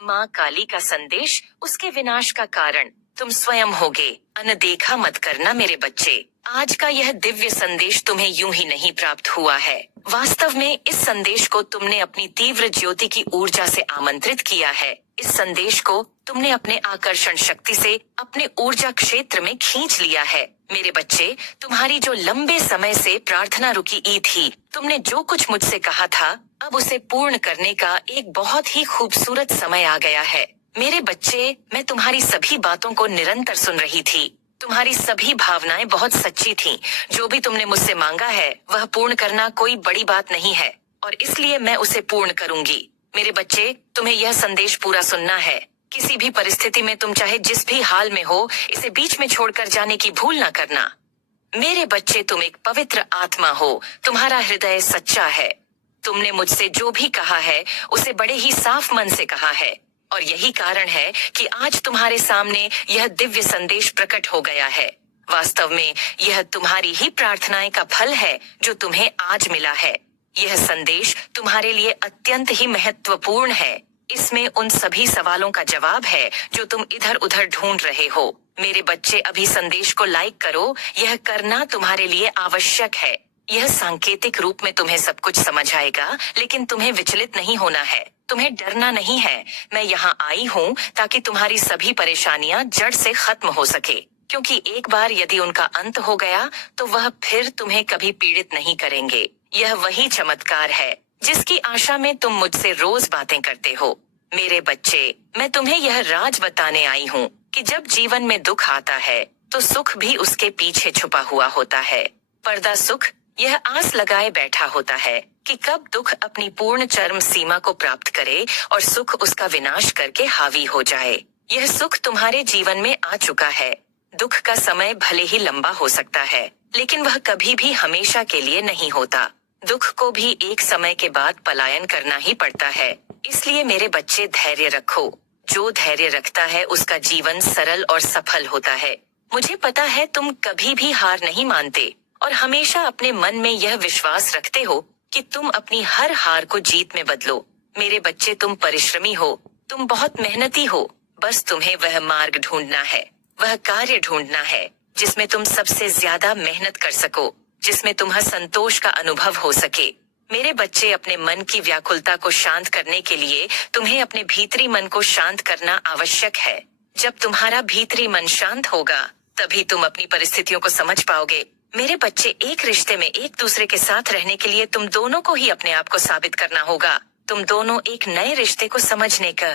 माँ काली का संदेश उसके विनाश का कारण तुम स्वयं होगे। अनदेखा मत करना मेरे बच्चे, आज का यह दिव्य संदेश तुम्हें यूं ही नहीं प्राप्त हुआ है। वास्तव में इस संदेश को तुमने अपनी तीव्र ज्योति की ऊर्जा से आमंत्रित किया है। इस संदेश को तुमने अपने आकर्षण शक्ति से अपने ऊर्जा क्षेत्र में खींच लिया है। मेरे बच्चे, तुम्हारी जो लंबे समय से प्रार्थना रुकी ई थी, तुमने जो कुछ मुझसे कहा था, अब उसे पूर्ण करने का एक बहुत ही खूबसूरत समय आ गया है। मेरे बच्चे, मैं तुम्हारी सभी बातों को निरंतर सुन रही थी। तुम्हारी सभी भावनाएं बहुत सच्ची थीं। जो भी तुमने मुझसे मांगा है वह पूर्ण करना कोई बड़ी बात नहीं है, और इसलिए मैं उसे पूर्ण करूंगी। मेरे बच्चे, तुम्हें यह संदेश पूरा सुनना है। किसी भी परिस्थिति में तुम चाहे जिस भी हाल में हो, इसे बीच में छोड़कर जाने की भूल ना करना। मेरे बच्चे, तुम एक पवित्र आत्मा हो, तुम्हारा हृदय सच्चा है। तुमने मुझसे जो भी कहा है उसे बड़े ही साफ मन से कहा है, और यही कारण है कि आज तुम्हारे सामने यह दिव्य संदेश प्रकट हो गया है। वास्तव में यह तुम्हारी ही प्रार्थनाएं का फल है जो तुम्हें आज मिला है। यह संदेश तुम्हारे लिए अत्यंत ही महत्वपूर्ण है। इसमें उन सभी सवालों का जवाब है जो तुम इधर उधर ढूंढ रहे हो। मेरे बच्चे, अभी संदेश को लाइक करो, यह करना तुम्हारे लिए आवश्यक है। यह सांकेतिक रूप में तुम्हें सब कुछ समझ आएगा, लेकिन तुम्हें विचलित नहीं होना है। तुम्हें डरना नहीं है। मैं यहाँ आई हूँ ताकि तुम्हारी सभी परेशानियाँ जड़ से खत्म हो सके, क्योंकि एक बार यदि उनका अंत हो गया तो वह फिर तुम्हें कभी पीड़ित नहीं करेंगे। यह वही चमत्कार है जिसकी आशा में तुम मुझसे रोज बातें करते हो। मेरे बच्चे, मैं तुम्हें यह राज बताने आई हूँ कि जब जीवन में दुख आता है तो सुख भी उसके पीछे छुपा हुआ होता है। पर्दा सुख यह आस लगाए बैठा होता है कि कब दुख अपनी पूर्ण चरम सीमा को प्राप्त करे और सुख उसका विनाश करके हावी हो जाए। यह सुख तुम्हारे जीवन में आ चुका है। दुख का समय भले ही लंबा हो सकता है, लेकिन वह कभी भी हमेशा के लिए नहीं होता। दुख को भी एक समय के बाद पलायन करना ही पड़ता है। इसलिए मेरे बच्चे, धैर्य रखो। जो धैर्य रखता है उसका जीवन सरल और सफल होता है। मुझे पता है तुम कभी भी हार नहीं मानते और हमेशा अपने मन में यह विश्वास रखते हो कि तुम अपनी हर हार को जीत में बदलो। मेरे बच्चे, तुम परिश्रमी हो, तुम बहुत मेहनती हो। बस तुम्हें वह मार्ग ढूंढना है, वह कार्य ढूंढना है जिसमें तुम सबसे ज्यादा मेहनत कर सको, जिसमें तुम्हें संतोष का अनुभव हो सके। मेरे बच्चे, अपने मन की व्याकुलता को शांत करने के लिए तुम्हें अपने भीतरी मन को शांत करना आवश्यक है। जब तुम्हारा भीतरी मन शांत होगा तभी तुम अपनी परिस्थितियों को समझ पाओगे। मेरे बच्चे, एक रिश्ते में एक दूसरे के साथ रहने के लिए तुम दोनों को ही अपने आप को साबित करना होगा। तुम दोनों एक नए रिश्ते को समझने का